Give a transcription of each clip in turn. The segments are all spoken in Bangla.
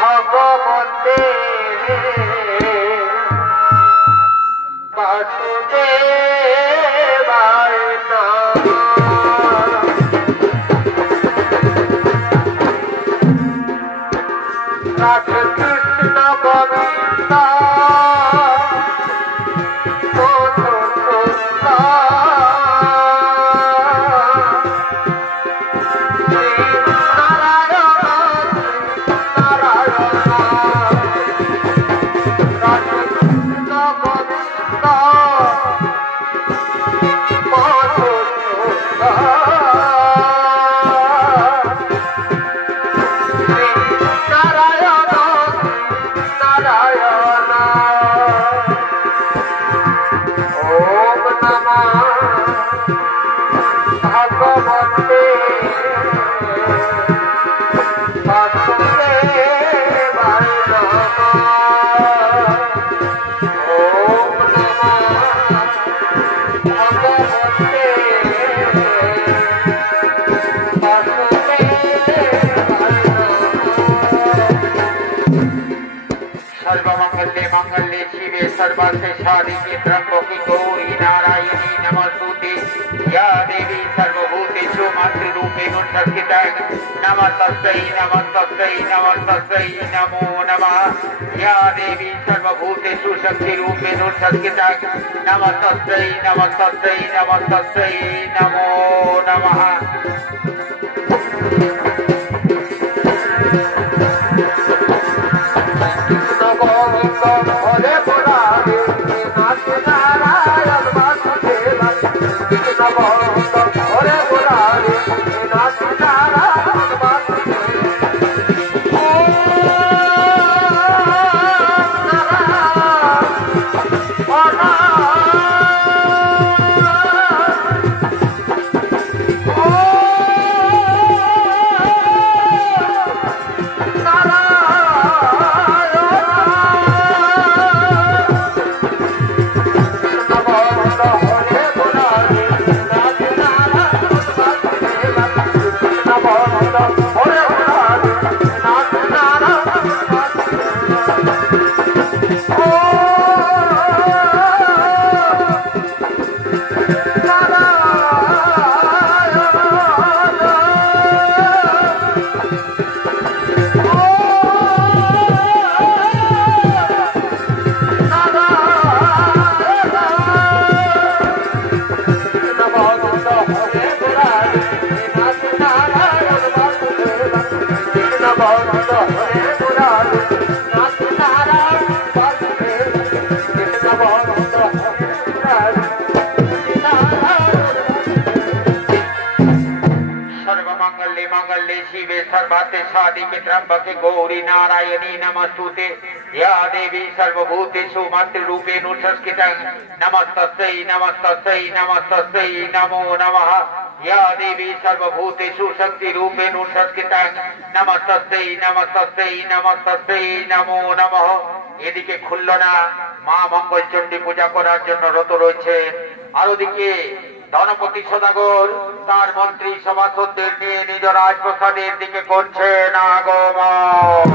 ভগবতে বাসুদেবায় নমঃ। রাধে কৃষ্ণ গোবিন্দ सर्वमंगले मंगले शिवे सर्वार्थे साधिके त्र्यंबके गौरी नारायणी नमोस्तुते या देवी सर्वभूतेषु मातृरूपेण संस्थिता नमस्तस्यै नमस्तस्यै नमस्तस्यै नमो नमः या देवी सर्वभूतेषु शक्तिरूपेण संस्थिता नमस्तस्यै नमस्तस्यै नमस्तस्यै नमो नमः। साधिके त्र्यंबके गौरी नारायणी नमोस्तुते या देवी सर्वभूतेषु मातृरूपेण संस्थिता नमस्तस्यै नमस्तस्यै नमस्तस्यै नमो नमः या देवी सर्वभूतेषु शक्तिरूपेण संस्थिता नमस्तस्यै नमस्तस्यै नमस्तस्यै नमो नमः। এদিকে খুলল না, মা মঙ্গলচণ্ডী পূজা করার জন্য রত রয়েছে। আর ওদিকে ধনপতি সদাগর তার মন্ত্রী সভাসদদের নিয়ে নিজ রাজপ্রাসাদের দিকে করছেন আগমন।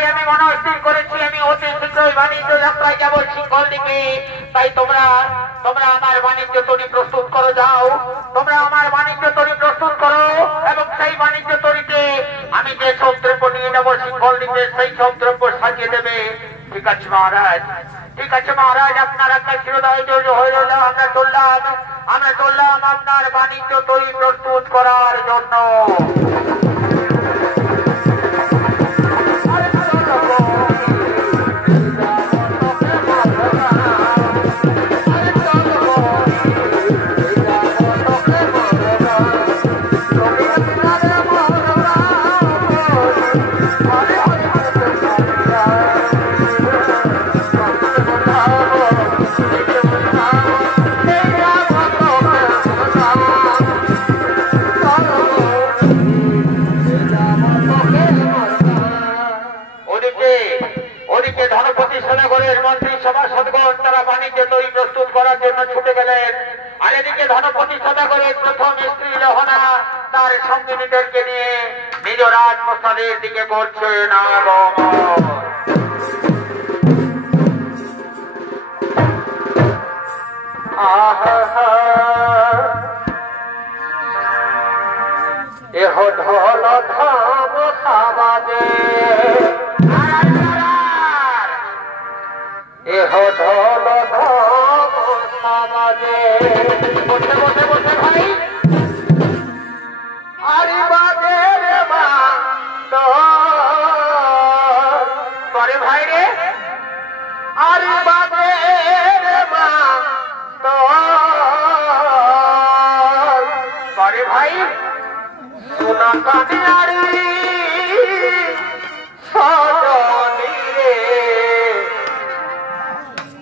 তাই আমি মনস্থির করেছি আমি অতি শীঘ্রই বাণিজ্য যাত্রায় যাব সিংহল দ্বীপে। তাই তোমরা আমার বাণিজ্য তরি প্রস্তুত করো, যাও তোমরা আমার বাণিজ্য তরি প্রস্তুত করো এবং সেই বাণিজ্য তরিতে আমি যে সব দ্রব্য নিয়ে যাবো সিংহল দ্বীপে সেই সব দ্রব্য সাজিয়ে দেবে। ঠিক আছে মহারাজ, ঠিক আছে মহারাজ, আপনার একটা শিরোদয় হয়ে রইল। আমরা চললাম আপনার বাণিজ্য তরি প্রস্তুত করার জন্য। ওদিকে ধনপতি সোনাগরের মন্ত্রী সভাসদগণ তারা বাণিজ্য তৈরি প্রস্তুত করার জন্য ছুটে গেলেন। আর এদিকে ধনপতি সোনাগরের প্রথম স্ত্রী লহনা তার সঙ্গিনীদেরকে নিয়ে নিজ রাজপ্রসাদের দিকে করছেন আগমন। এহ ধল ধাম সাবাজে, এহ ধল ধাম সাবাজে, বসে বসে বসে ভাই আরে বাজে রে মা করে ভাই রে, আরে বাজে রে মা করে ভাই সোনা কানিয়ারি সজনী রে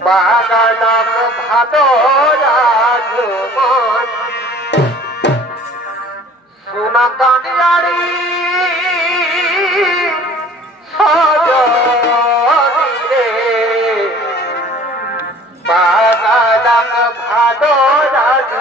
বাগানক ভাদরাজ মন, সোনা কানিয়ারি সজনী রে বাগানক ভাদরাজ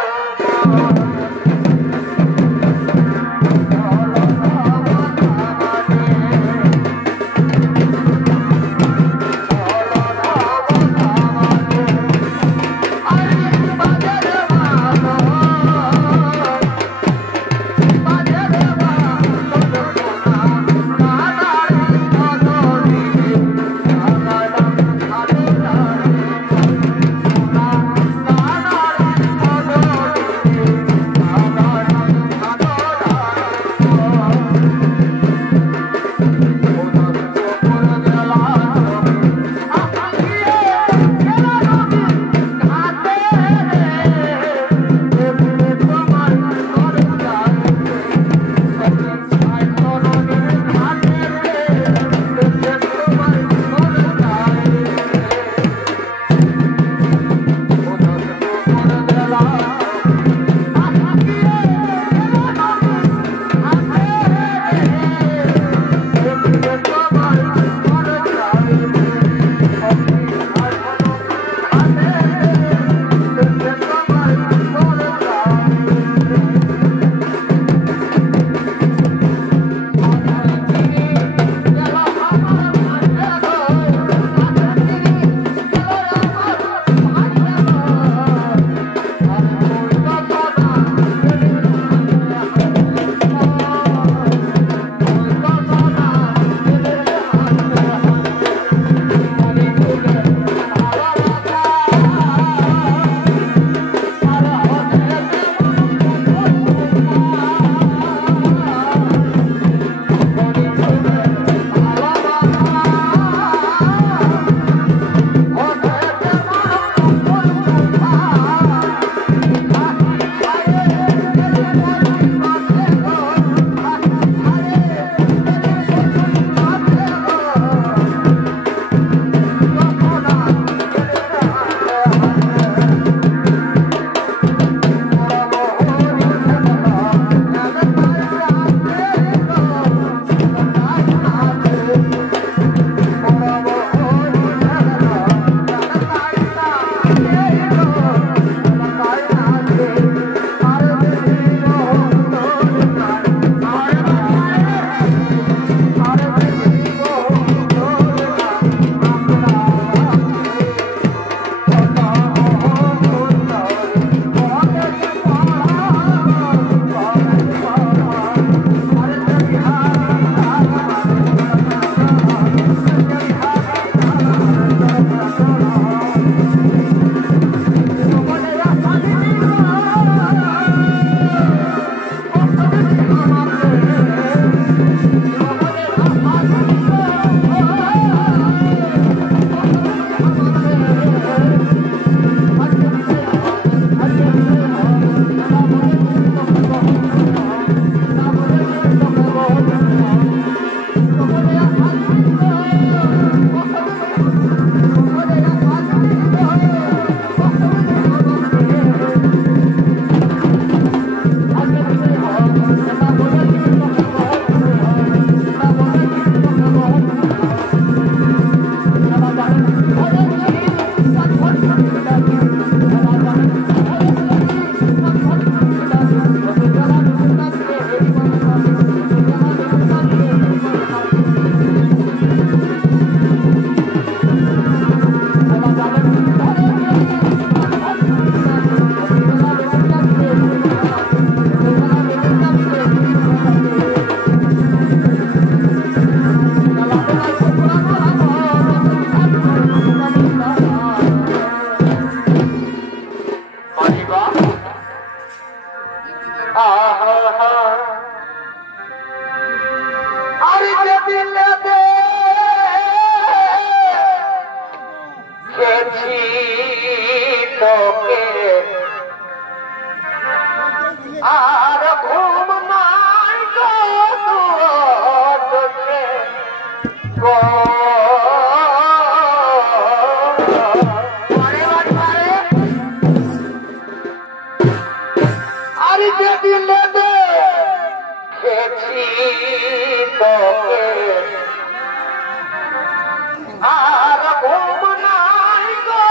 আর ঘুম নাই গো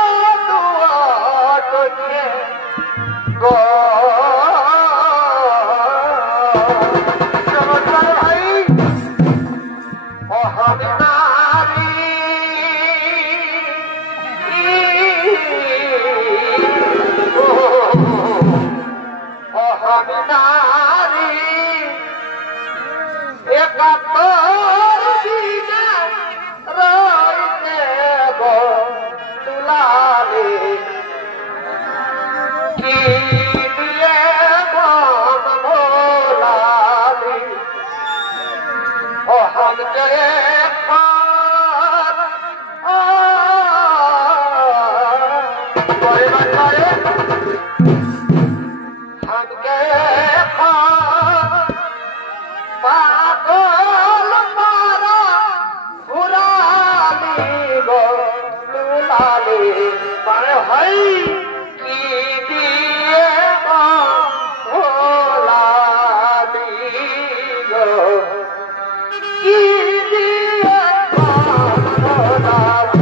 দুয়ারে গো চমৎকার ভাই অহামি নারী অহামি নারী একাত্তর দিনে রইতে গো তুলারে কি দিয়ে মন ভোলারে অহামকে পাগল মারা ঘুরালি গো লুলালি পারে হই কি দিয়ে ভোলালি গো কি দিয়ে ভোলালি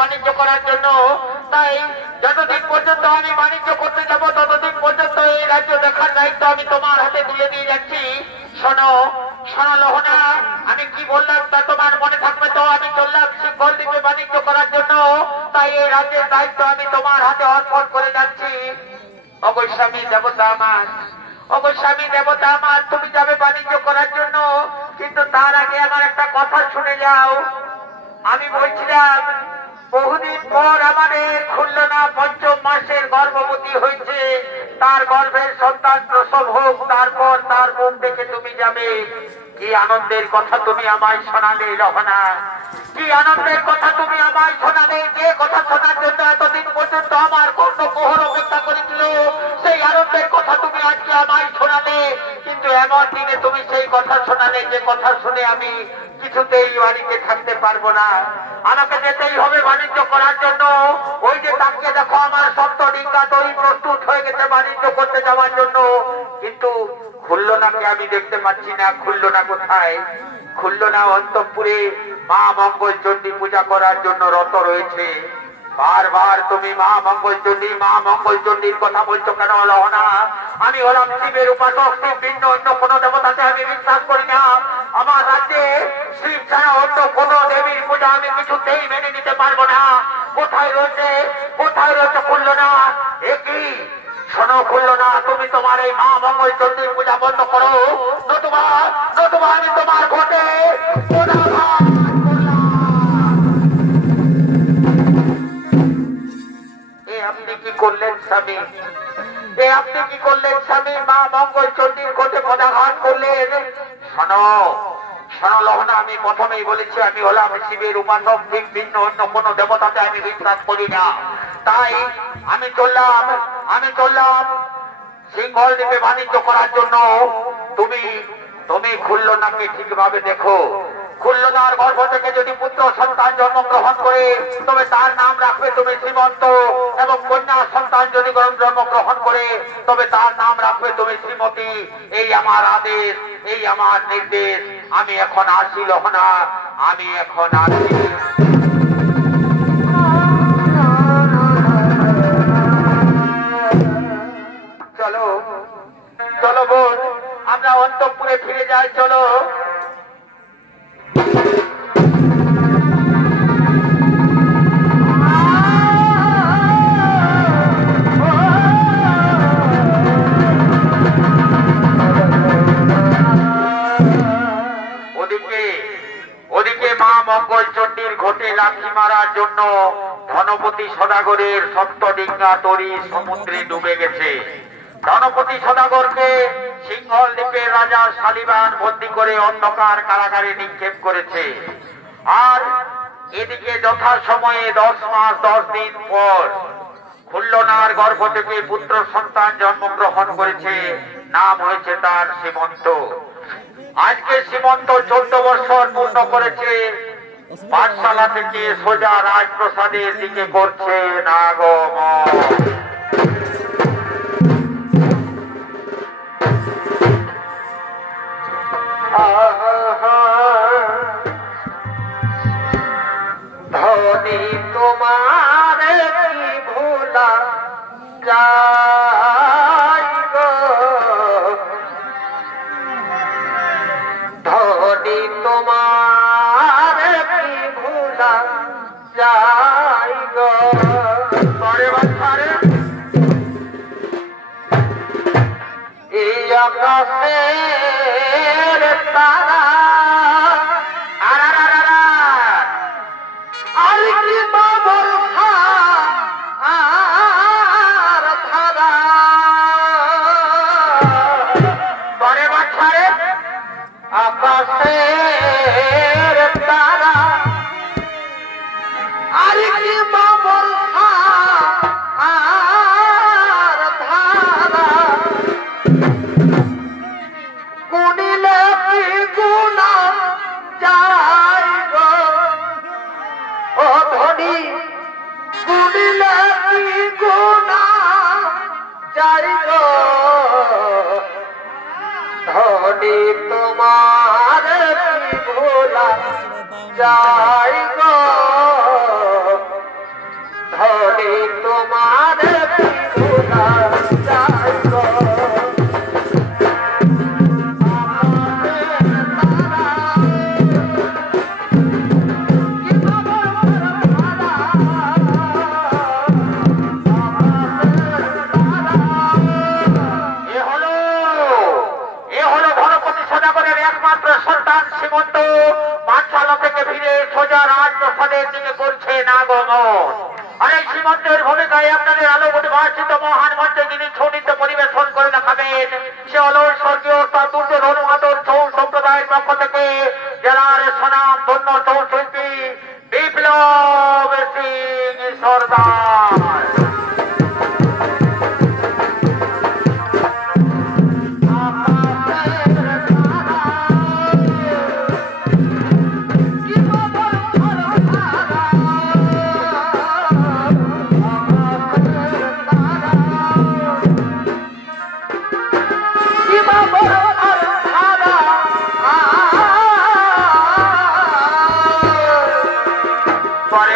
বাণিজ্য করার জন্য তাই যতদিন পর্যন্ত আমি বাণিজ্য করতে যাব ততদিন পর্যন্ত এই রাজ্য দেখার দায়িত্ব আমি তোমার হাতে তুলে দিয়ে যাচ্ছি। শোনো শোনো লোহনা, আমি কি বললাম তা তোমার মনে থাকবে তো? আমি চললাম সিংহল দ্বীপে বাণিজ্য করার জন্য, তাই এই রাজ্যের দায়িত্ব আমি তোমার হাতে অর্পণ করে যাচ্ছি। অবশ্যই দেবতা আমার, অবশ্যই দেবতা আমার, তুমি যাবে বাণিজ্য করার জন্য, কিন্তু তার আগে আমার একটা কথা শুনে যাও। আমি বলছিলাম বহুদিন পর আমাদের খুলনা পঞ্চম মাসের গর্ভবতী হয়েছে, তার গর্ভের সন্তান প্রসব হোক, তারপর তার মুখ দেখে তুমি যাবে। কি আনন্দের কথা তুমি আমায় শোনালে রহনা, কি আনন্দের কথা তুমি আমায় শোনালে। যে কথা শোনার জন্য এতদিন পর্যন্ত আমার কর্ণকোহর অপেক্ষা করেছিল, সেই আনন্দের কথা তুমি আজকে আমায় শোনালে। কিন্তু এমন দিনে তুমি সেই কথা শোনালে যে কথা শুনে আমি কিছুতেই বাড়িতে থাকতে পারবো না, আমাকে যেতেই হবে বাণিজ্য করার জন্য। ওই যে তাকিয়ে দেখো, আমার সপ্ত ডিঙ্গা তৈরি প্রস্তুত হয়ে গেছে বাণিজ্য করতে যাওয়ার জন্য, কিন্তু খুলনাকে আমি দেখতে পাচ্ছি না। খুলনা কোথায়? খুলনা অন্তঃপুরে মা মঙ্গল চণ্ডী পূজা করার জন্য রত রয়েছে। বারবার তুমি মা মঙ্গলচণ্ডীর কথা বলছো কেন লহনা? আমি হলাম শিবের উপাসক, শিব ভিন্ন অন্য কোন দেবতাতে আমি বিশ্বাস করি না। আমার রাজ্যে শিব ছাড়া অন্য কোন দেবীর পূজা আমি কিছুতেই মেনে নিতে পারবো না। কোথায় রয়েছে খুললো না? একই শোনো খুললো না, তুমি তোমার এই মা মঙ্গলচণ্ডীর পূজা বন্ধ করো, নতুবা আমি তোমার ঘটে আপনি কি করলেন স্বামী? আপনি কি করলেন স্বামী? মা মঙ্গলচণ্ডীর ঘটে পদাঘাত করলেন। শোনো লহনা, আমি প্রথমেই বলেছি আমি হলাম শিবের উপাসক, ঠিক ভিন্ন অন্য কোন দেবতাতে আমি বিশ্বাস করি না। তাই আমি চললাম সিংহল দ্বীপে বাণিজ্য করার জন্য। তুমি খুলনাকে ঠিকভাবে দেখো। খুলনার গর্ভ থেকে যদি পুত্র সন্তান জন্মগ্রহণ করে তবে তার নাম রাখবে তুমি শ্রীমন্ত, এবং কন্যা সন্তান যদি জন্মগ্রহণ করে তবে তার নাম রাখবে তুমি শ্রীমতী। এই আমার আদেশ, এই আমার নির্দেশ। আমি এখন আসি লহনা, আমি এখন আসি। চলো বোন, আমরা অন্তঃপুরে ফিরে যাই। চলো। ওদিকে মা মঙ্গলচণ্ডীর ঘটে লাঠি মারার জন্য ধনপতি সদাগরের সপ্তডিঙ্গা তরী সমুদ্রে ডুবে গেছে। ধনপতি সদাগরকে সিংহল দ্বীপের রাজা শালিবান বন্দী করে অন্ধকার কারাগারে নিক্ষেপ করেছে। আর এদিকে যথাসময়ে 10 মাস 10 দিন পর খুলনার গর্ভ থেকে পুত্র সন্তান জন্মগ্রহণ করেছে। নাম হয়েছে তার সীমন্ত। আজকে সীমন্ত 14 বছর পূর্ণ করেছে। পাঠশালা থেকে সোজা রাজপ্রসাদের দিকে করছে আগমন। ধনী তোমার কি ভোলা যায় গো, ধনী তোমার কি ভোলা যায় গো। এই আকাশের তারা আকাশের তারা আর কি বাবর আর ধারা গুনিলে কি গুণা যায় গো, ও ধনী গুনিলে কি গুণা যায় গো। ধনী তোমার কি ভোলা যায় গো, ধনী তোমার কি ভোলা যায় গো। সন্তান সীমন্ত পাঠশালা থেকে ফিরে সোজা রাজপ্রসাদের দিকে করছে আগমন। আর এই সীমন্তের ভূমিকায় আপনাদের আলো উদ্ভাসিত মহান মঞ্চে যিনি ছৌনিত পরিবেশন করে দেখাবেন সে হলো স্বর্গীয় দুর্যোধন মাতর ছৌ সম্প্রদায়ের পক্ষ থেকে জেলার সুনাম ধন্য ছৌ শিল্পী বিপ্লব সিং সর্দার। পরে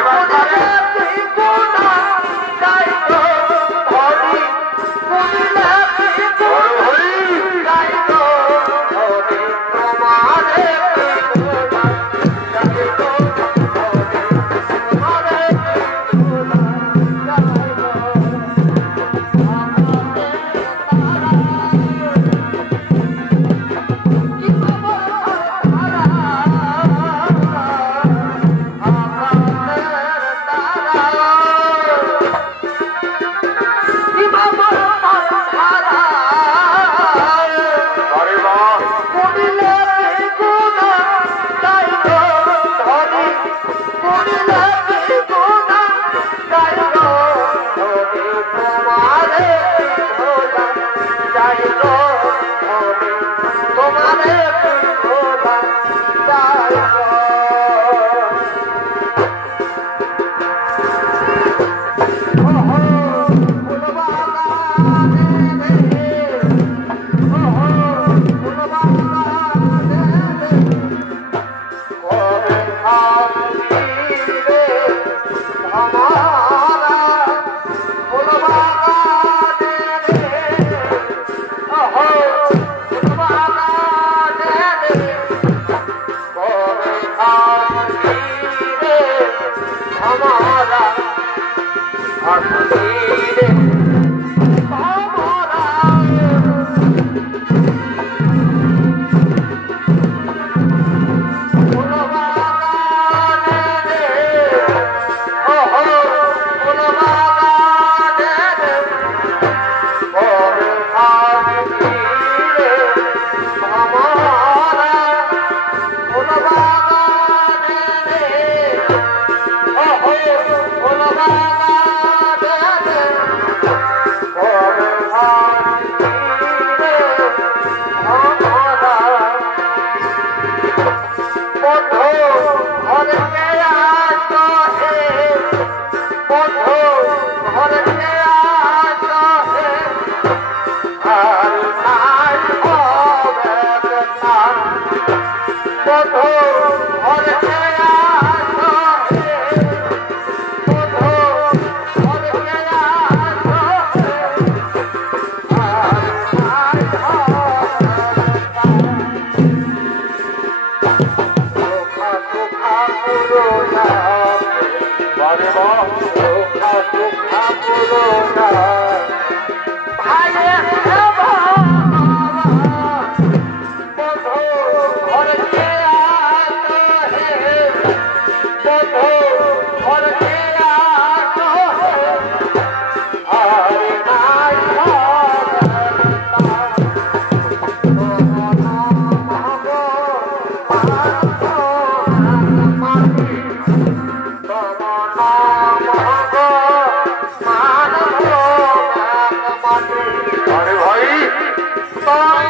Oh,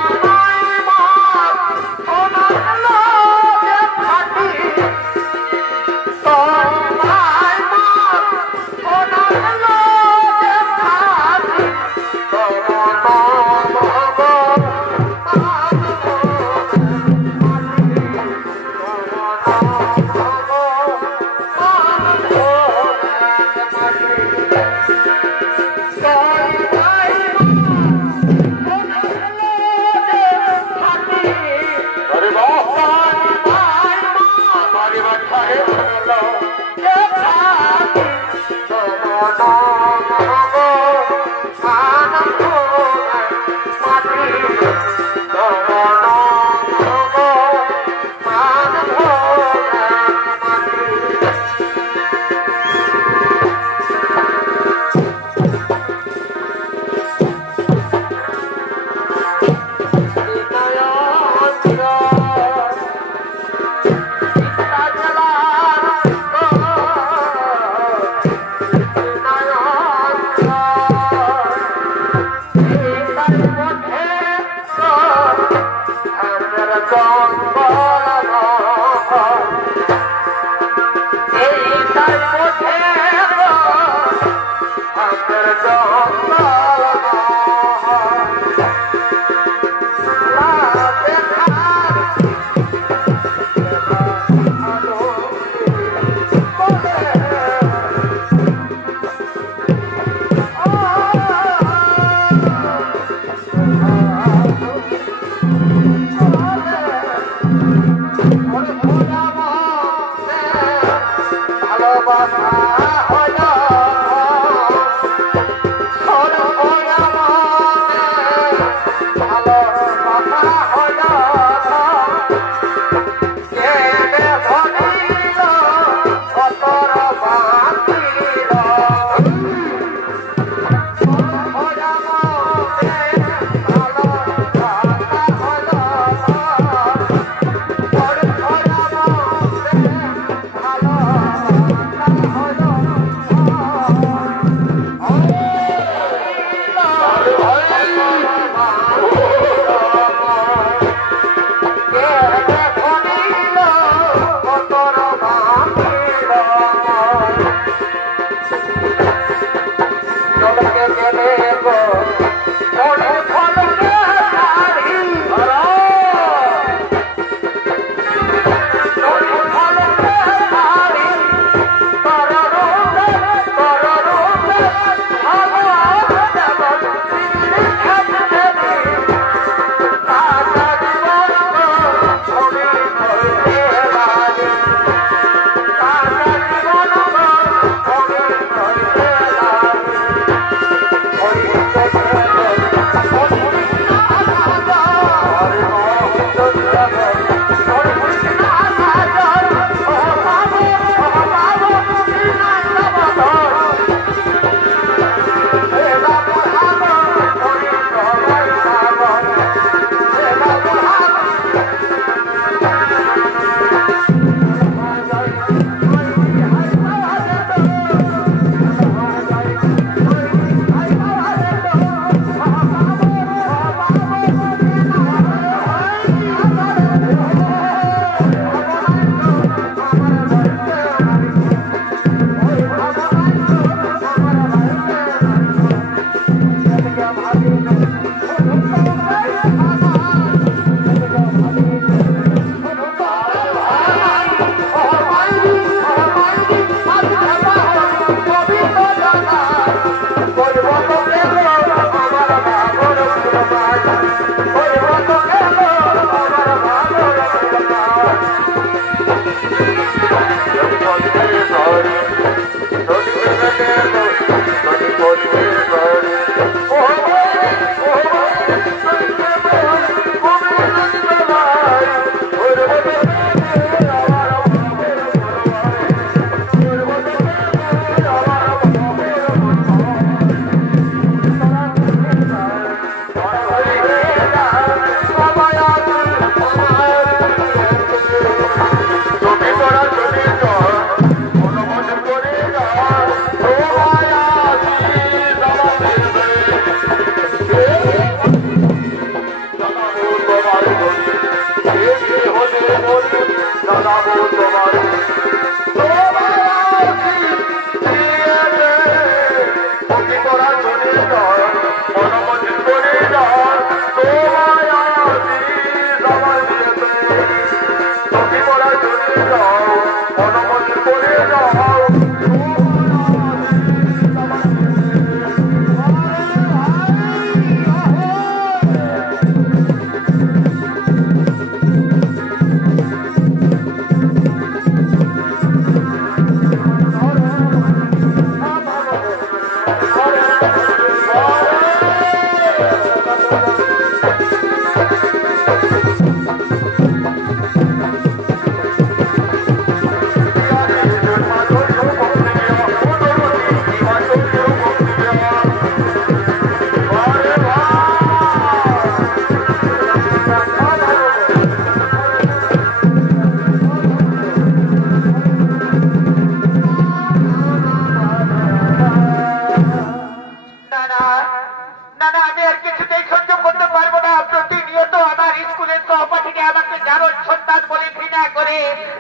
না না, আমি আর কিছুতেই সহ্য করতে পারবো না। প্রতিনিয়ত আমার স্কুলের সহপাঠীকে আমাকে জারজ সন্তান বলে ঘৃণা করে,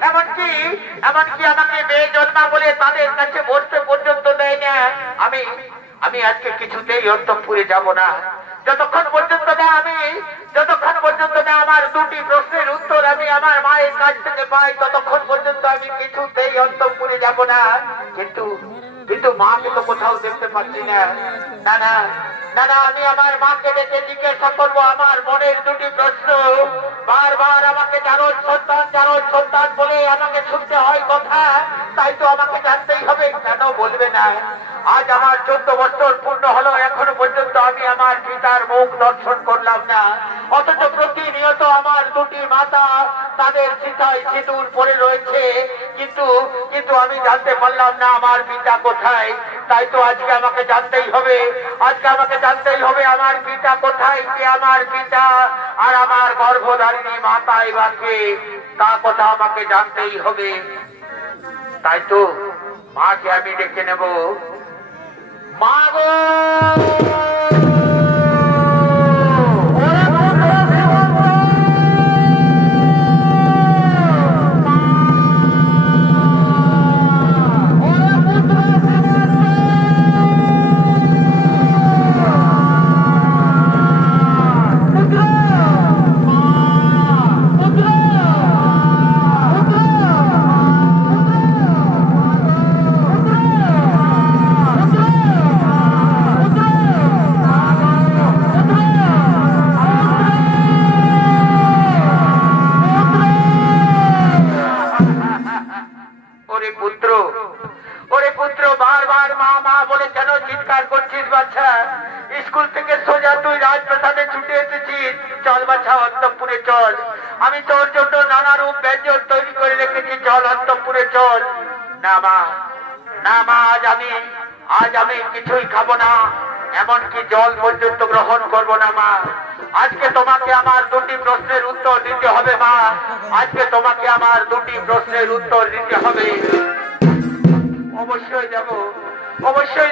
এমনকি আমাকে মেয়ে জন্মা বলে তাদের কাছে বসতে পর্যন্ত দেয় না। আমি আজকে কিছুতেই অন্তঃপুরে যাব না, যতক্ষণ পর্যন্ত না আমার দুটি প্রশ্নের উত্তর আমি আমার মায়ের কাছ থেকে পাই, ততক্ষণ পর্যন্ত আমি কিছুতেই অন্তঃপুরে যাব না। কিন্তু মাকে তো কোথাও দেখতে পাচ্ছি না। না না না না, আমি আমার মাকে ডেকে জিজ্ঞাসা করবো আমার মনের দুটি প্রশ্ন। বারবার আমাকে জারজ সন্তান বলে আমাকে শুনতে হয় কথা, তাই তো আমাকে জানতেই হবে। কেন বলবে না? আজ আমার 14 বছর পূর্ণ হলো, এখনো পর্যন্ত আমি আমার পিতার মুখ দর্শন করলাম না। অথচ প্রতিনিয়ত আমার দুটি মাতা তাদের চিতায় সিঁদুর পড়ে রয়েছে, কিন্তু আমি জানতে পারলাম না আমার পিতা কোথায়। তাই তো আজকে আমাকে জানতেই হবে আমার পিতা কোথায়, কে আমার পিতা, আর আমার গর্ভধারিণী মাতা এবারকে তা কথা আমাকে জানতেই হবে। তাই তো মাকে আমি ডেকে নেব। মা গো, স্কুল থেকে সোজা তুই রাজপ্রাসাদে ছুটে এসেছিস। চল বাছা, অন্তঃপুরে চল। আমি তোর জন্য নানা রূপ ব্যঞ্জন তৈরি করে রেখেছি, চল অন্তঃপুরে চল। না মা, আজ আমি কিছুই খাবো না, এমনকি জল পর্যন্ত গ্রহণ করবো না মা। আজকে তোমাকে আমার দুটি প্রশ্নের উত্তর দিতে হবে মা, আজকে তোমাকে আমার দুটি প্রশ্নের উত্তর দিতে হবে। অবশ্যই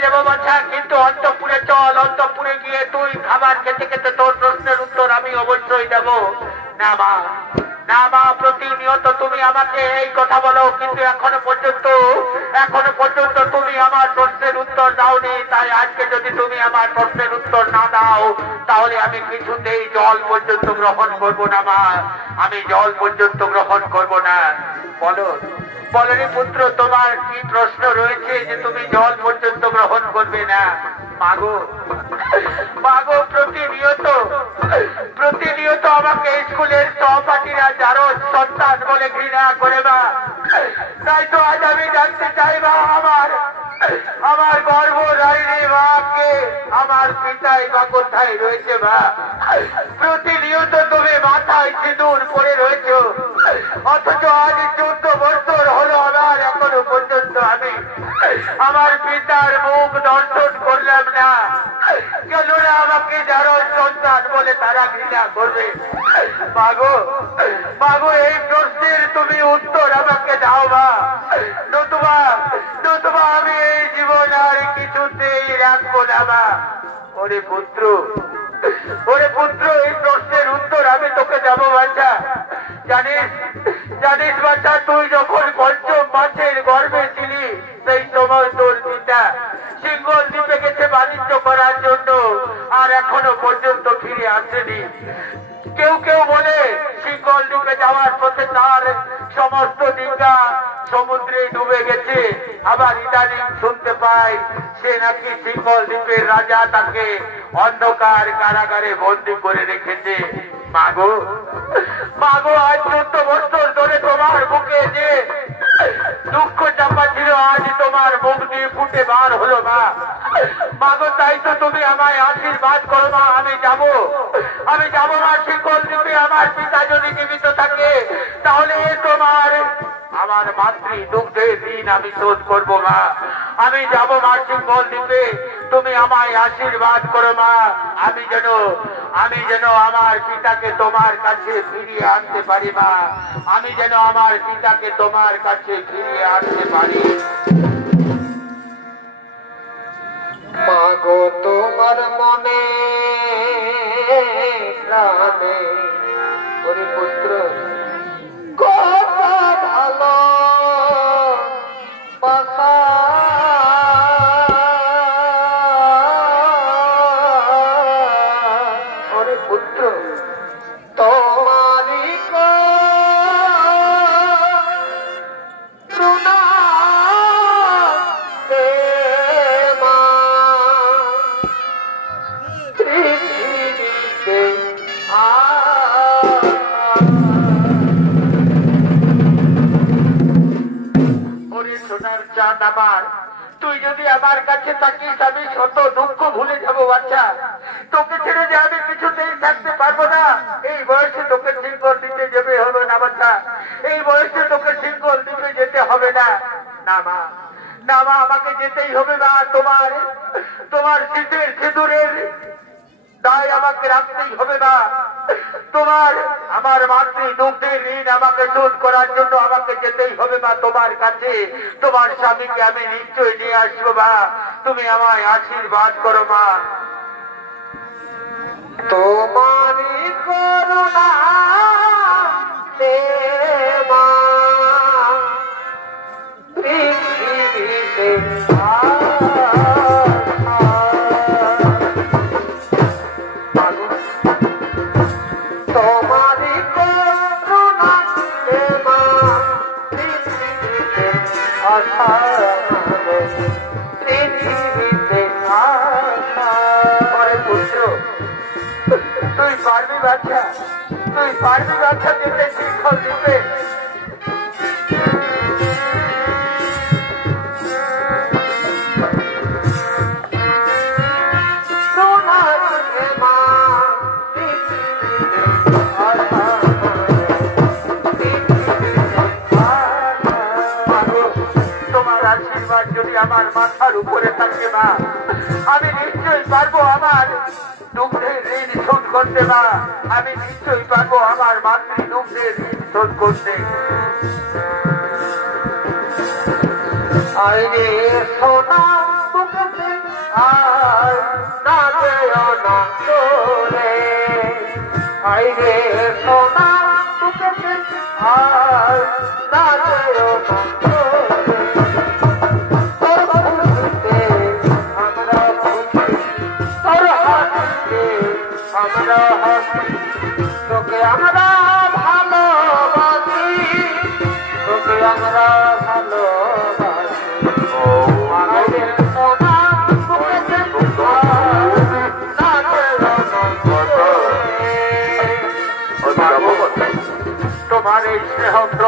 যাবো বাচ্চা, কিন্তু অন্তঃপুরে চল। অন্তঃপুরে গিয়ে তুই খাবার খেতে খেতে তোর প্রশ্নের উত্তর আমি অবশ্যই দেব। না মা, প্রতিনিয়ত তুমি আমাকে এই কথা বলো, কিন্তু এখনো পর্যন্ত তুমি আমার প্রশ্নের উত্তর দাওনি। তাই আজকে যদি তুমি আমার প্রশ্নের উত্তর না দাও, তাহলে আমি কিছুতেই জল পর্যন্ত গ্রহণ করবো না মা, আমি জল পর্যন্ত গ্রহণ করবো না। বলো রে পুত্র, তোমার কি প্রশ্ন রয়েছে যে তুমি জল পর্যন্ত গ্রহণ করবে না? মাগো, প্রতিনিয়ত আমাকে স্কুলের সহপাঠীরা জারজ সন্তান বলে ঘৃণা করে মা। তাই তো আজ আমি জানতে চাই মা, আমার গর্ভধারিণী মাকে আমার পিতাই বা কোথায় রয়েছে মা? প্রতিনিয়ত তুমি মাথায় সিঁদুর পড়ে রয়েছ, অথচ আজ 14 বছর হলো আমার এখনো পর্যন্ত আমি আমার পিতার মুখ দর্শন করলাম না। কেন না আমাকে জারজ সন্তান বলে তারা ঘৃণা করবে? মাগো, এই প্রশ্নের তুমি উত্তর আমাকে দাও মা, নতুবা আমি এই জীবন আর কিছুতেই রাখবো না মা। ওরে পুত্র, এই প্রশ্নের উত্তর আমি তোকে দেবো বাচ্চা। জানিস বাচ্চা, তুই যখন পঞ্চম মাসের গর্ভে ছিলি, সেই সময় তোর পিতা সিঙ্গল দ্বীপে গেছে বাণিজ্য করার জন্য, আর এখনো পর্যন্ত ফিরে আসেনি। কেউ বলে সিঙ্গল দ্বীপে যাওয়ার পথে তার সমস্ত ডিঙ্গা সমুদ্রে ডুবে গেছে। আবার ইদানিং শুনতে পাই সে নাকি সিঙ্গল দ্বীপের রাজা তাকে অন্ধকার কারাগারে বন্দী করে রেখেছে। মাগো, আজ 14 বছর ধরে তোমার বুকে যে দুঃখ চাপা ছিল, আজ তোমার মুখ দিয়ে ফুটে বার হলো মা। মাগো, তাই তো তুমি আমায় আশীর্বাদ করো মা। আমি যাবো মা সিঙ্গল দ্বীপে। আমার পিতা যদি জীবিত থাকে, তাহলে আমার মাতৃ দুগ্ধের ঋণ আমি শোধ করবো মা। আমি যাবো মা সিঙ্গল দ্বীপে, তুমি আমায় আশীর্বাদ করো মা। আমি যেন আমার পিতাকে তোমার কাছে ফিরিয়ে আনতে পারি মা, আমি যেন আমার পিতাকে তোমার কাছে ফিরিয়ে আনতে পারি। মাগো তোমার মনে প্রাণে ওরে পুত্র কত ভালো বাসা ওরে পুত্র তোমারি আমার তুই যদি আমার কাছে থাকিস আমি শত দুঃখ ভুলে যাবো বাচ্চা। তোকে ছেড়ে যে আমি কিছুতেই থাকতে পারবো না। এই বয়সে তোকে শৃঙ্খল দিতে যেতে হবে না বাচ্চা, এই বয়সে তোকে শৃঙ্খল দিতে যেতে হবে না। না মা, না মা, আমাকে যেতেই হবে মা। তোমার শীতের সিঁদুরের দায় আমাকে রাখতেই হবে না। আমার মাতৃ দুগ্ধের ঋণ আমাকে শোধ করার জন্য আমাকে যেতেই হবে মা তোমার কাছে। তোমার স্বামীকে আমি নিশ্চয়ই নিয়ে আসবো মা, তুমি আমায় আশীর্বাদ করো মা। তোমারই করুণা মা পৃথিবীতে তোমারই করুণা মা পৃথিবীতে আশা পৃথিবীতে আশা। ওরে পুত্র, তুই পারবি বাচ্চা, তুই পারবি বাচ্চা দিতে, শৃঙ্খল দিতে। যদি আমার মাথার উপরে থাকে মা, আমি নিশ্চয়ই পারবো আমার দুগ্ধের ঋণ শোধ করতে মা, আমি নিশ্চয়ই পারবো আমার মাতৃ দুগ্ধের ঋণ শোধ করতে। আইরে সোনা বুকেতে আর না যেও না তোরে, আইরে সোনা বুকেতে আর না যেও না তোরে। তোর খুশিতে আমরা খুশি, তোর হাসিতে আমরা হাসি, তোকে আমরা ভালোবাসি, তোকে আমরা ভালোবাসি। তোমার এই স্নেহদ্র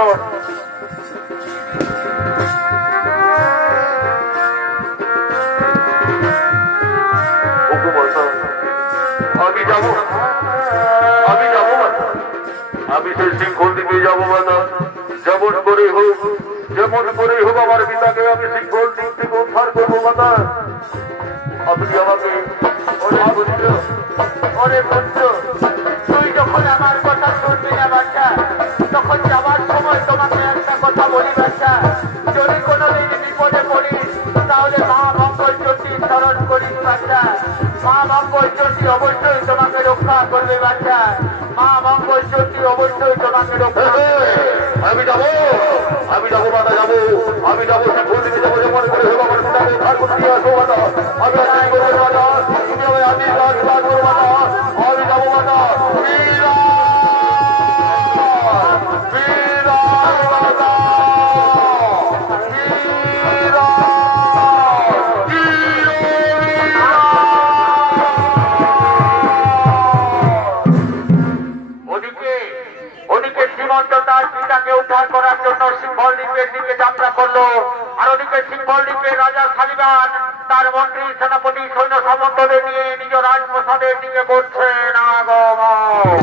আমি যাবো, আমি যাবো, আমি সেই শৃঙ্খল দিকে যাবো মাতা। যেমন করেই হোক, যেমন করেই হোক আমার পিতাকে আমি শৃঙ্খল দিক থেকে উদ্ধার করবো মাতা। আপনি আমাকে ওরে পুত্র, তুই যখন আমার কথা শুনবি না বাচ্চা, তখন যাবার সময় তোমাকে একটা কথা বলি বাচ্চা, যদি কোনোদিন বিপদে পড়িস তাহলে মা মঙ্গল চণ্ডী স্মরণ করিস বাচ্চা। মা মঙ্গল চণ্ডী অবশ্যই তোমাকে রক্ষা করবে বাচ্চা, মা মঙ্গল চণ্ডী অবশ্যই তোমাকে রক্ষা করবে। আমি যাবো, আমি যাবো মাতা, যাবো, আমি যাবো শৃঙ্খল দিকে যাবো। যেমন করে হোক আমার পিতাকে উদ্ধার করতে নিয়ে আসবো মাতা। আমি আশীর্বাদ করবো মাতা, তুমি আমায় আশীর্বাদ করবো মাতা। আমি যাবো মাতা। তার পিতাকে উদ্ধার করার জন্য সিংহল দ্বীপের দিকে যাত্রা করলো। আর ওদিকে সিংহল দ্বীপের রাজা সালিবান তার মন্ত্রী সেনাপতি সৈন্য সামন্তদের নিয়ে নিজ রাজপ্রাসাদের দিকে করছেন আগমন।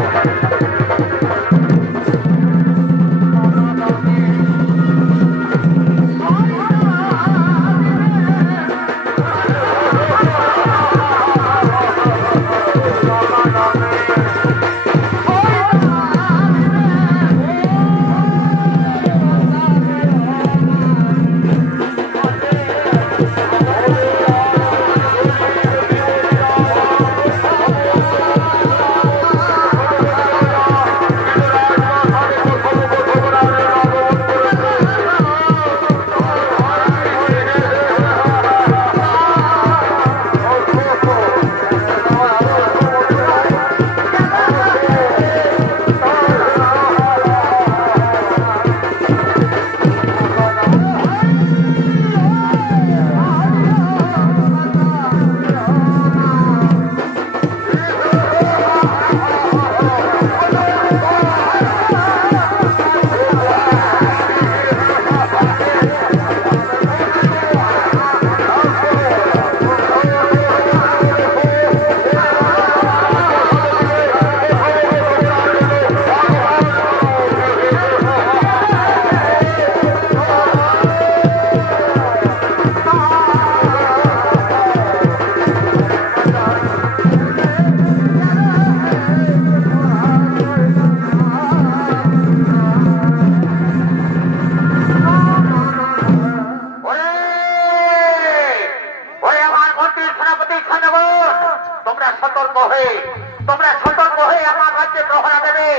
সতর্ক হয়ে আমার রাজ্যে প্রহরা দেবে।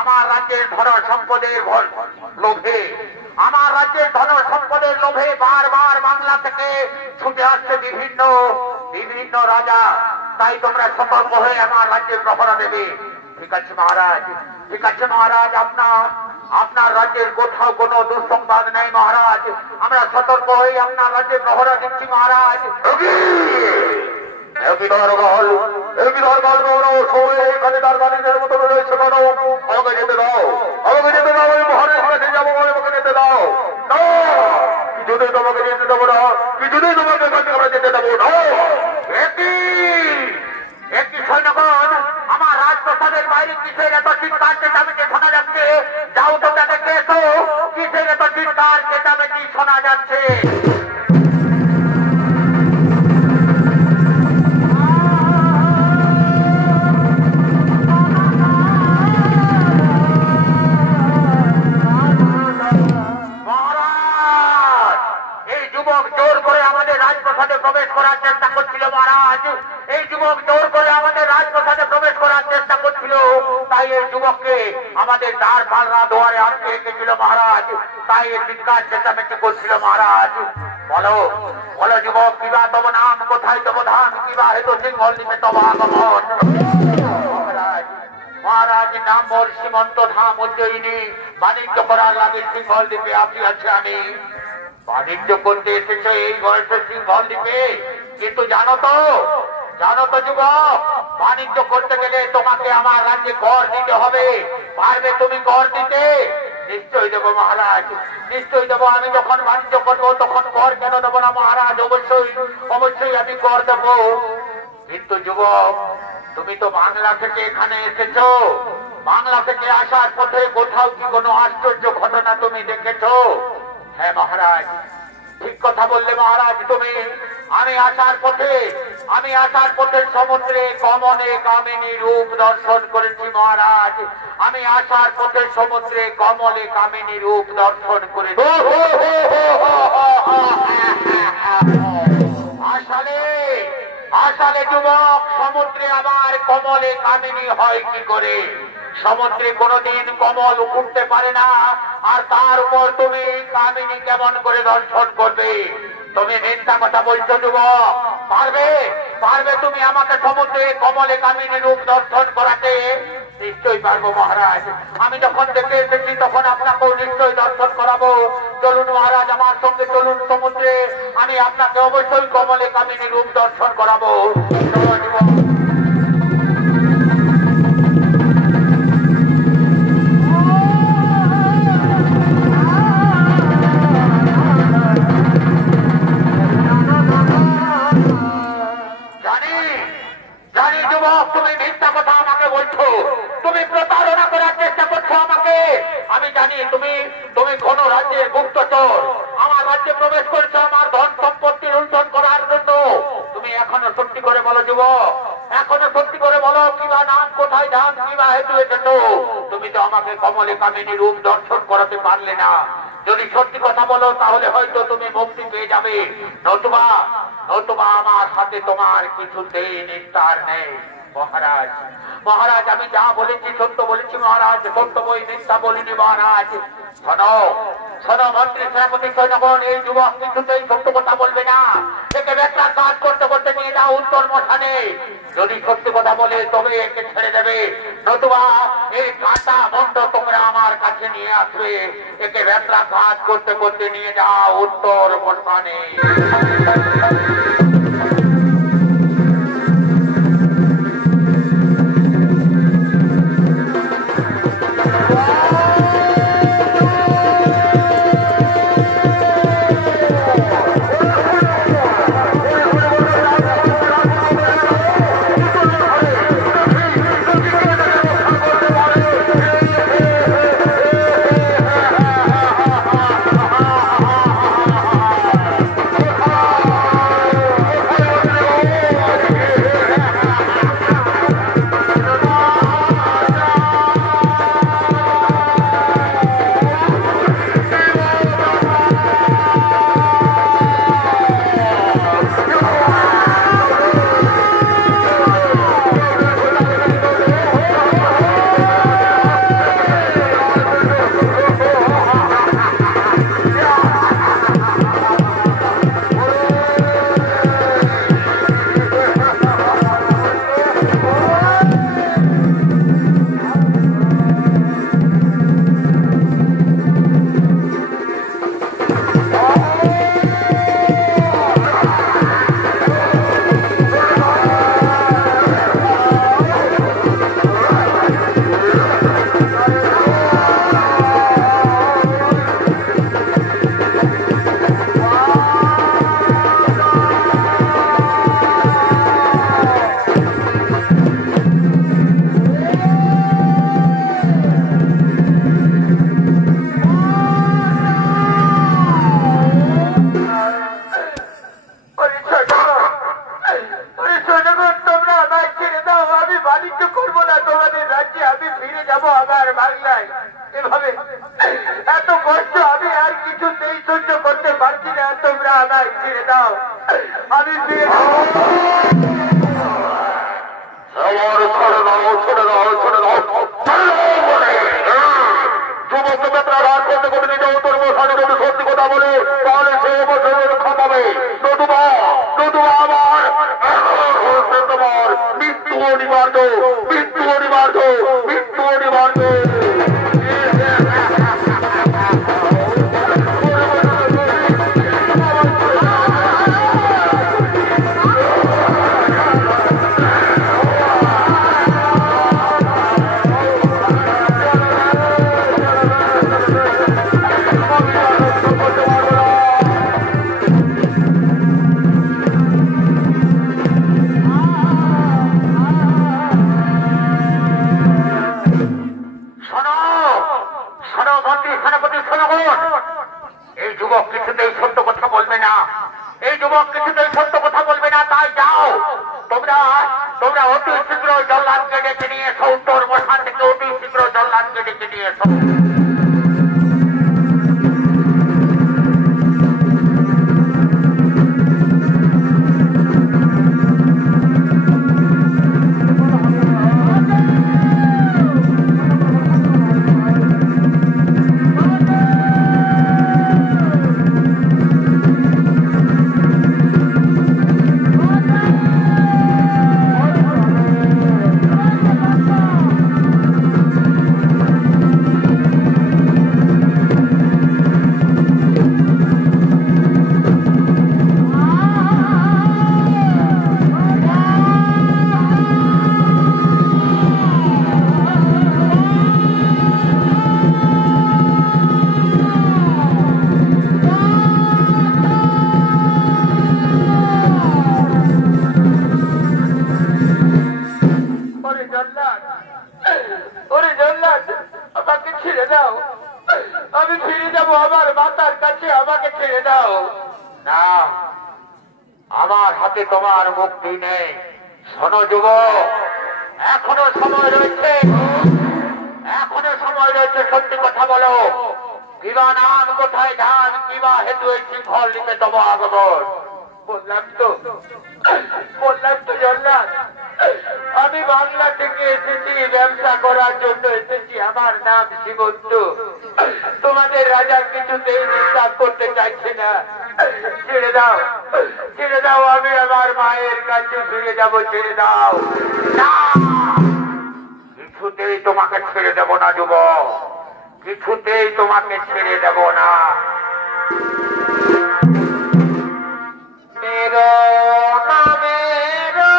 আমার রাজ্যের ধন সম্পদের লোভে, আমার রাজ্যের ধন সম্পদের লোভে বারবার বাংলা থেকে ছুটে আসছে বিভিন্ন রাজা। তাই তোমরা সতর্ক হয়ে আমার রাজ্যে প্রহরা দেবে। ঠিক আছে মহারাজ, ঠিক আছে মহারাজ। আপনার রাজ্যের কোথাও কোনো দুঃসংবাদ নেই মহারাজ। আমরা সতর্ক হয়ে আপনার রাজ্যে প্রহরা দিচ্ছি মহারাজ। এখানে তার বাড়িদের মতো রয়েছে কেন? আমাকে যেতে দাও, আমাকে যেতে দাও। আমি মহারাজ কাছে যাবো, আমাকে যেতে দাও। কিছুতেই তোমাকে যেতে দেবো না, কিছুতেই তোমাকে আমরা যেতে দেবো না। একটি সৈন্যগণ, আমার রাজপ্রসাদের বাইরে কিসের এত চিৎকার চেঁচামেচি শোনা যাচ্ছে? যাও তোমরা দেখে এসো, কিসের এত চিৎকার চেঁচামেচি শোনা যাচ্ছে? প্রবেশ করার চেষ্টা করছিল মহারাজ। এই যুবক জোর করে আমাদের রাজপ্রাসাদে প্রবেশ করার চেষ্টা করছিল। তাই এই যুবককে আমাদের দ্বার পাল্লা দুয়ারে আটকে রেখেছিল মহারাজ। তাই এই চিৎকার চেঁচামেচি করছিল মহারাজ। বলো বলো যুবক, কিবা তব নাম, কোথায় তব ধাম, কিবা হেতু সিংহল দ্বীপে তব আগমন? মহারাজ নাম মোর সীমন্ত ধাম উজ্জয়িনী, বাণিজ্য করার লাগে সিংহল দ্বীপে আসিয়াছি আমি। বাণিজ্য করতে এসেছে এই বয়সে সিংহল দ্বীপে, কিন্তু জানো তো যুবক, বাণিজ্য করতে গেলে তোমাকে আমার রাজ্যে কর দিতে হবে। পারবে তুমি কর দিতে? নিশ্চয়ই দেবো মহারাজ, নিশ্চয়ই দেবো। আমি যখন বাণিজ্য করবো তখন কর কেন দেবো না মহারাজ? অবশ্যই আমি কর দেবো। কিন্তু যুবক, তুমি তো বাংলা থেকে এখানে এসেছো। বাংলা থেকে আসার পথে কোথাও কি কোনো আশ্চর্য ঘটনা তুমি দেখেছো? হ্যাঁ মহারাজ, ঠিক কথা বললে মহারাজ তুমি। আমি আসার পথে সমুদ্রে কমলে কামিনী রূপ দর্শন করেছি মহারাজ। আমি আসার পথে সমুদ্রে কমলে কামিনী রূপ দর্শন করেছি। আসলে যুবক, সমুদ্রে আবার কমলে কামিনী হয় কি করে? সমুদ্রে কোনদিন কমল উঠতে পারে না। আর তার উপর তুমি কামিনী কেমন করে দর্শন করবে? তুমি মিথ্যা কথা বলছো যুবক। পারবে তুমি আমাকে সমুদ্রে কমলে কামিনী রূপ দর্শন করাতে? নিশ্চয়ই পারবো মহারাজ। আমি যখন দেখে এসেছি তখন আপনাকেও নিশ্চয়ই দর্শন করাবো। চলুন মহারাজ, আমার সঙ্গে চলুন সমুদ্রে। আমি আপনাকে অবশ্যই কমলে কামিনী রূপ দর্শন করাবো। তুমি মিথ্যা কথা আমাকে বলছো, তুমি প্রতারণা করার চেষ্টা করছো আমাকে। আমি জানি তুমি কোন রাজ্যের গুপ্তচর। আমার রাজ্যে প্রবেশ করেছো আমার ধন সম্পত্তি লুণ্ঠন করার জন্য। তুমি এখনো সত্যি করে বলো যুবক, এখনো সত্যি করে বলো, কিবা নাম, কোথায় ধাম, কিবা হেতু এসেছো? তুমি তো আমাকে কমলে কামিনী রূপ দর্শন করাতে পারলে না। যদি সত্যি কথা বলো তাহলে হয়তো তুমি মুক্তি পেয়ে যাবে, নতুবা আমার সাথে তোমার কিছুতেই নিস্তার নেই। মহারাজ আমি যা বলেছি সত্য বলেছি মহারাজ, সত্য বই মিথ্যা বলিনি মহারাজ। শোনো মন্ত্রী সেনাপতি সৈন্যগণ, এই যুবক কিছুতেই সত্য কথা বলবে না। একে ব্যবসার কাজ করতে করতে নিয়ে যাও উত্তর মশানে। যদি সত্যি কথা বলে তবে একে ছেড়ে দেবে, নতুবা এই কাটা মন্ড তোমরা আমার কাছে নিয়ে আসবে। একে ব্যবসার কাজ করতে করতে নিয়ে যাও উত্তর মশানে। দাও, আমি ফিরে যাবো। যুবক বেতরা রাত করতে করে নিজে উত্তর বসানে যদি সত্যি কথা বলে তাহলে সে অবশ্যই রক্ষা পাবে। নতুবা আমার তোমার মৃত্যু অনিবার্য, মৃত্যু অনিবার্য, মৃত্যু অনিবার্য। এই যুবক কিছুতেই সত্য কথা বলবে না, এই যুবক কিছুতেই সত্য কথা বলবে না। তাই যাও, তোমরা অতি শীঘ্র জল্লাদকে ডেকে নিয়ে এসো, উত্তর মশান থেকে অতি শীঘ্র জল্লাদকে ডেকে নিয়ে এসো। আমি ফিরে যাবো আমার মাতার কাছে, আমাকে ছেড়ে দাও। না, আমার হাতে তোমার মুক্তি নেই। শোনো যুবক, এখনো সময় রয়েছে, এখনো সময় রয়েছে, সত্যি কথা বলো। কিবা নাম কোথায় ধান, কিবা হেতু এই শৃঙ্খল নিতে তব আগমন। বললাম তো জল্লাদ, আমি বাংলা থেকে এসেছি, ব্যবসা করার জন্য এসেছি। আমার নাম শ্রীমন্ত। তোমাদের রাজা কিছুতেই বিশ্বাস করতে চাইছে না। ছেড়ে দাও, ছেড়ে দাও, আমি আমার মায়ের কাছে ফিরে যাব। ছেড়ে দাও। না, কিছুতেই তোমাকে ছেড়ে দেব না যুবক, কিছুতেই তোমাকে ছেড়ে দেব না। মেরো না মেরো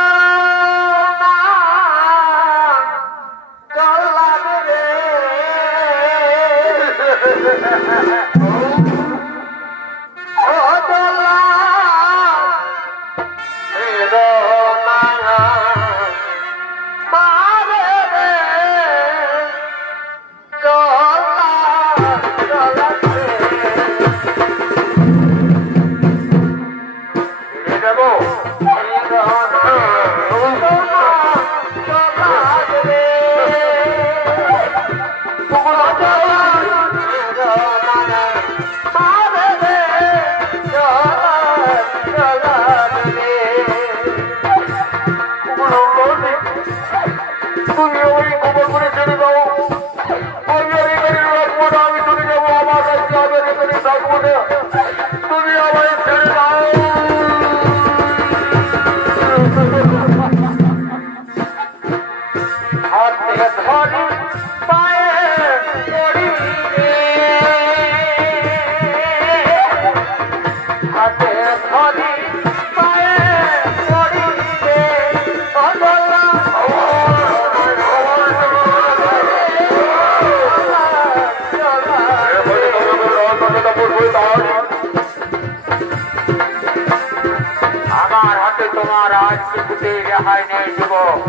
না জল্লাদ রে, ও জল্লাদ মেরো না মারে রে, জল্লাদ জল্লাদ রে। তুমি ওই খবর করে ছেড়ে দাও, আমি চলে যাবো আমার কাছে, আমি এখানে থাকবো না, তুমি আমায় ছেড়ে দাও। হাতে ধরি পায়ে পড়ি রে, হাতে ধরি পায়ে পড়ি রে, আমার হাতে তোমার আজ কিছুতে রেহাই নেই যুবক।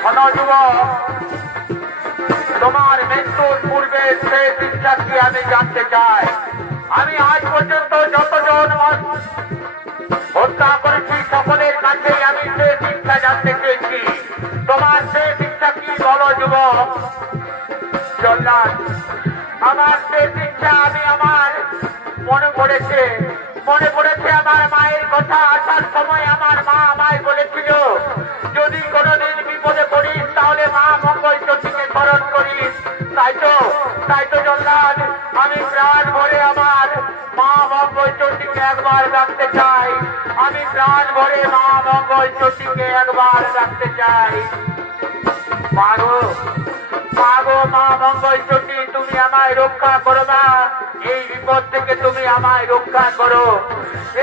শোনো যুবক, তোমার মৃত্যুর পূর্বে শেষ ইচ্ছা কি আমি জানতে চাই। আমি আজ পর্যন্ত যতজন হত্যা করেছি সকলের কাছেই আমি শেষ ইচ্ছা জানতে চেয়েছি। তোমার শেষ ইচ্ছা কি বলো যুবক। জল্লাদ, আমার শেষ ইচ্ছা, আমি আমার মনে পড়েছে মনে পড়েছে আমার মায়ের কথা। আসার সময় আমার মা আমায় বলেছিল, যদি কোনোদিন বিপদে পড়িস তাহলে মা মঙ্গল চণ্ডীকে স্মরণ করিস। তাই তো জল্লাদ, আমি প্রাণ ভরে আমার মা মঙ্গল চণ্ডীকে একবার ডাকতে চাই। আমি প্রাণ ভরে মা মঙ্গল চণ্ডীকে একবার ডাকতে চাই। মাগো মা মঙ্গল চণ্ডী, তুমি আমায় রক্ষা করো না। এই বিপদ থেকে তুমি আমায় রক্ষা করো।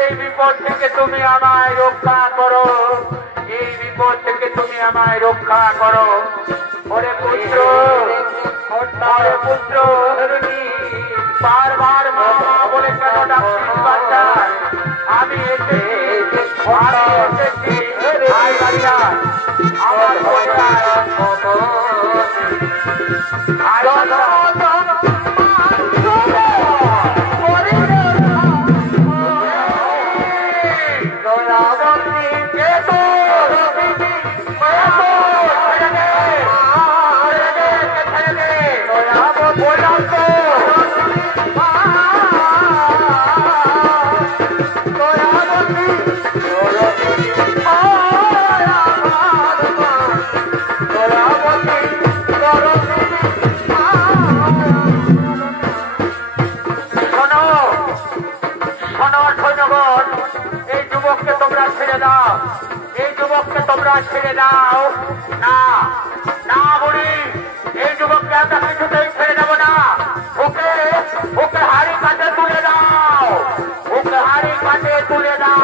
এই বিপদ থেকে তুমি আমায় রক্ষা করো। এই বিপদ থেকে তুমি আমায় রক্ষা করো। ওরে পুত্র, ওরে পুত্র, বারবার মা মা বলে কেন ডাকছিস বাচ্চা? আমি এসেছি, আয় বাচ্চা, আমার ছেড়ে দাও। না না বুড়ি, এই যুবককে আমরা কিছুতেই ছেড়ে দেবো না। ওকে হাড়ি কাটে তুলে দাও। ওকে হাড়ি কাটে তুলে দাও।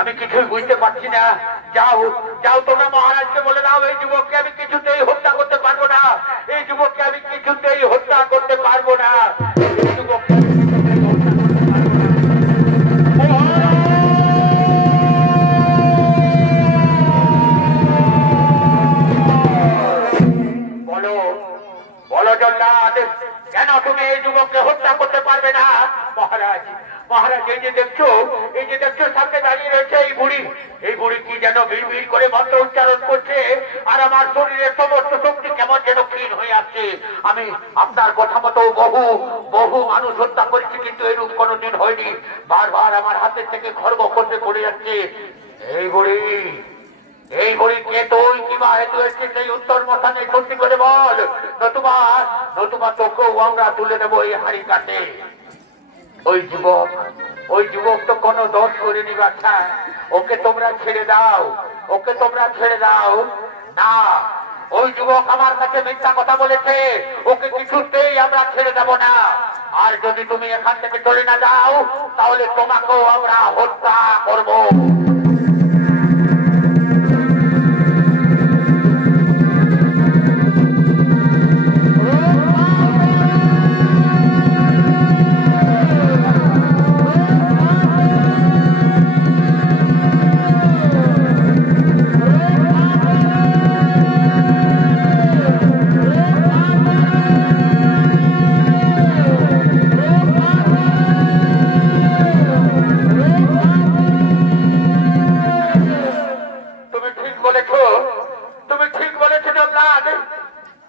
আমি কিছুই বুঝতে পারছি না। যাও তোমরা মহারাজকে বলে দাও, এই যুবককে আমি কিছুতেই হত্যা করতে পারবো না। এই যুবককে আমি কিছুতেই হত্যা করতে পারবো না। এই যুবককে বলো জল্লাদ, কেন তুমি এই যুবককে হত্যা করতে পারবে না? মহারাজ, এই যে দেখছো সামনে দাঁড়িয়ে রয়েছে এই বুড়ি কি যেন ভিড় করে মন্ত্র উচ্চারণ করছে, আর আমার শরীরের সমস্ত শক্তি কেমন যেন ক্ষীণ হয়ে আসছে। আমি আপনার কথা মতো বহু মানুষ হত্যা করেছি, কিন্তু এরূপ কোনোদিন হয়নি। বারবার আমার হাতের থেকে খর্ব করতে পড়ে যাচ্ছে। এই বুড়ি কে তুই, কিবা হেতু এসেছিস সেই উত্তর মশানে সত্যি করে বল, নতুবা তোকেও আমরা তুলে দেবো এই হাড়ি কাটে। ওই যুবক তো কোনো দোষ করেনি বাচ্চা, ওকে তোমরা ছেড়ে দাও। না ওই যুবক আমার কাছে মিথ্যা কথা বলেছে, ওকে কিছুতেই আমরা ছেড়ে দেব না। আর যদি তুমি এখান থেকে চলে না যাও তাহলে তোমাকেও আমরা হত্যা করব।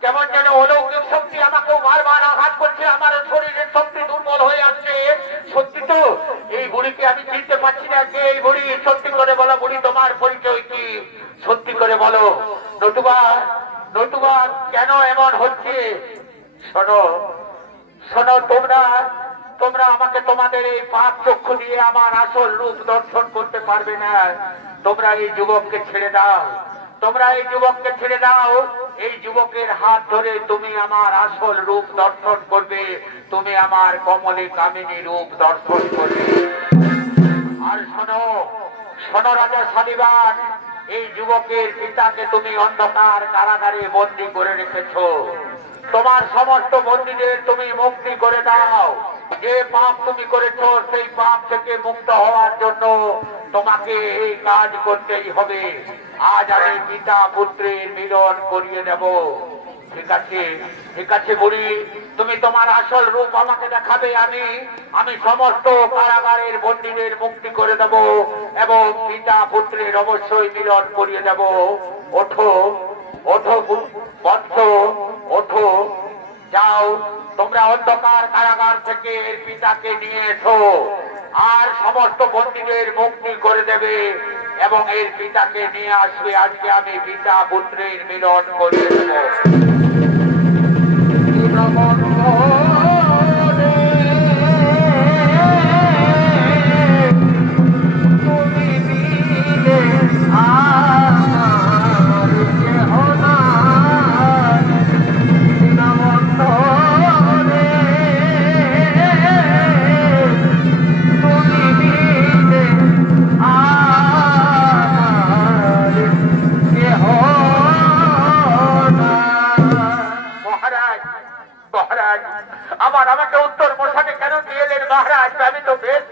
কেমন যেন অলৌকিক শক্তি আমাকেও বারবার আঘাত করছে, আমার শরীরের শক্তি দুর্বল হয়ে আসছে। সত্যি তো এই বুড়িকে আমি চিনতে পারছি না, কে এই বুড়ি? সত্যি করে বলো বুড়ি, তোমার পরিচয় কি? সত্যি করে বলো। নতুবা নতুবা কেন এমন হচ্ছে? শোনো শোনো, তোমরা আমাকে তোমাদের এই পাপ চক্ষু দিয়ে আমার আসল রূপ দর্শন করতে পারবে না। তোমরা এই যুবককে ছেড়ে দাও, তোমরা এই যুবককে ছেড়ে দাও। এই যুবকের হাত ধরে তুমি আমার আসল রূপ দর্শন করবে, তুমি আমার কমলে কামিনী রূপ দর্শন করবে। আর শোনো শোনো রাজা শালিবান, এই যুবকের পিতাকে তুমি অন্ধকার কারাগারে বন্দী করে রেখেছ। তোমার সমস্ত বন্দীদের তুমি মুক্তি করে দাও। যে পাপ তুমি করেছো সেই পাপ থেকে মুক্ত হওয়ার জন্য তোমাকে এই কাজ করতেই হবে। আজ আমি পিতা পুত্রের মিলন করিয়ে দেব। ঠিক আছে ঠিক আছে বুড়ি, তুমি তোমার আসল রূপ আমাকে দেখাবে। আমি সমস্ত কারাগারের বন্দীদের মুক্তি করে দেব এবং পিতা পুত্রের অবশ্যই মিলন করিয়ে দেব। ওঠো ওঠো বৎস, ওঠো, যাও তোমরা অন্ধকার কারাগার থেকে এর পিতাকে নিয়ে এসো আর সমস্ত বন্দীদের মুক্তি করে দেবে এবং এর পিতাকে নিয়ে আসবে। আজকে আমি পিতা পুত্রের মিলন করিয়ে দেব। আমাকে উত্তর মশাকে কেন দিলেন মহারাজ? আমি তো বেশ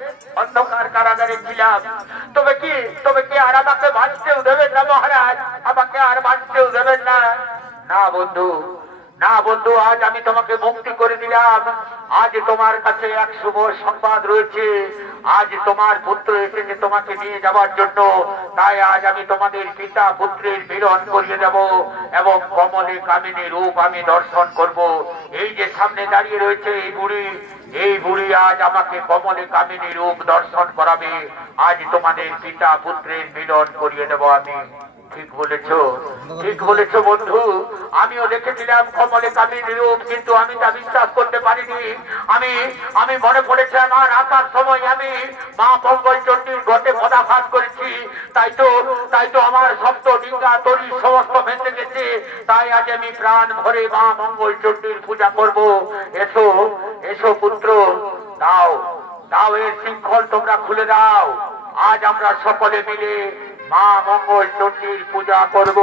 অন্ধকার কারাগারে ছিলাম। তবে কি আর আমাকে বাঁচতেও দেবেন না মহারাজ? আমাকে আর বাঁচতেও দেবেন না? না বন্ধু, না বন্ধু, আজ আমি তোমাকে মুক্তি করে দিলাম। আজ তোমার কাছে এক শুভ সংবাদ রয়েছে। আজ তোমার পুত্র এসেছে তোমাকে নিয়ে যাবার জন্য। তাই আজ আমি তোমাদের পিতা পুত্রের মিলন করিয়ে দেব এবং কমলে কামিনী রূপ আমি দর্শন করব। এই যে সামনে দাঁড়িয়ে রয়েছে এই বুড়ি আজ আমাকে কমলে কামিনী রূপ দর্শন করাবে। আজ তোমাদের পিতা পুত্রের মিলন করিয়ে দেব আমি। ঠিক বলেছ বন্ধু, আমিও দেখেছিলাম কমলে কামিনী রূপ, কিন্তু আমি তা বিশ্বাস করতে পারিনি। আমি মনে পড়েছে আমার আসার সময় আমি মা মঙ্গল চণ্ডীর ঘটে পদাঘাত করেছি। তাই তো আমার শব্দ ডিঙ্গা তরি সমস্ত ভেঙে গেছে। তাই আজ আমি প্রাণ ভরে মা মঙ্গল চণ্ডীর পূজা করব। এসো এসো পুত্র, দাও এর শৃঙ্খল তোমরা খুলে দাও। আজ আমরা সকলে মিলে মা মঙ্গল চণ্ডীর পূজা করব।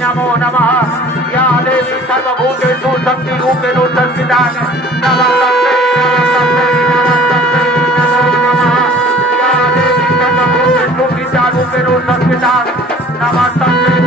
नमो नमः या देवी सर्वभूतेषु शक्तिरूपेण संस्थिता नमस्तस्यै नमो नमः या देवी सर्वभूतेषु विद्यारूपेण संस्थिता नमस्तस्यै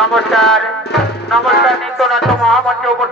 नमस्कार नमस्कार नित्यनाथ महामंत्र उपस्थित